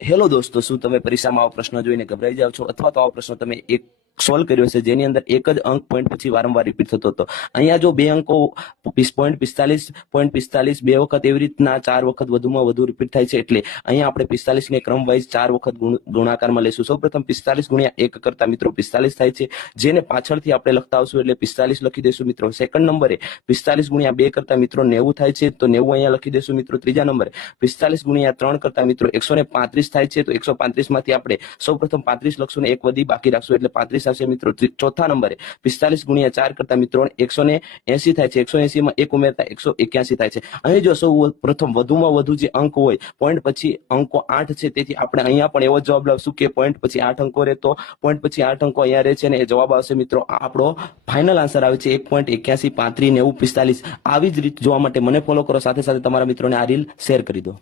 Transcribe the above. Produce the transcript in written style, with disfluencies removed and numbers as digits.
Hello દોસ્તો, શું તમે પરીક્ષામાં આવો પ્રશ્ન જોઈને ગભરાઈ જાવ છો અથવા તો આવો પ્રશ્ન તમે એક સોલ્વ કર્યો છે જેની અંદર એક જ અંક પોઈન્ટ પછી વારંવાર રિપીટ થતો હતો? અહીંયા જો બે અંકો .45 બે વખત એવી રીતના 4 વખત વધુમાં વધુ રિપીટ થાય છે, એટલે અહીંયા આપણે 45 ને ક્રમ વાઇઝ 4 વખત ગુણાકારમાં લેશું. સૌપ્રથમ 45 ગુણ્યા 1 કરતા મિત્રો 45 થાય છે, જેને પાછળથી આપણે લખતા આવશું એટલે 45 લખી દેશું મિત્રો. સેકન્ડ નંબરે 45 ગુણ્યા 2 કરતા મિત્રો 90 થાય છે, તો 90 અહીંયા લખી દેશું મિત્રો. ત્રીજા નંબરે 45 ગુણ્યા 3 કરતા મિત્રો 135 થાય છે, તો 135 માંથી આપણે સૌપ્રથમ 35 લખશું ને એક વધી બાકી રાખશું એટલે 35 આવશે મિત્રો. ચોથા નંબરે 45 ગુણ્યા 4 કરતા મિત્રો 180 થાય છે, 180 માં 1 ઉમેરતા 181 થાય છે. અહીં જો સૌ પ્રથમ વધુમાં વધુ જે અંક હોય, પોઈન્ટ પછી અંકો 8 છે, તેથી આપણે અહીંયા પણ એવો જવાબ લાવશું કે પોઈન્ટ પછી 8 અંકો રહે, તો પોઈન્ટ પછી 8 અંકો અહીંયા રહે છે અને એ જવાબ આવશે મિત્રો. આપણો ફાઇનલ આન્સર આવે છે 1.81 35 90 45. આવી જ રીત જોવા માટે મને ફોલો કરો, સાથે સાથે તમારા મિત્રોને આ રીલ શેર કરી દો.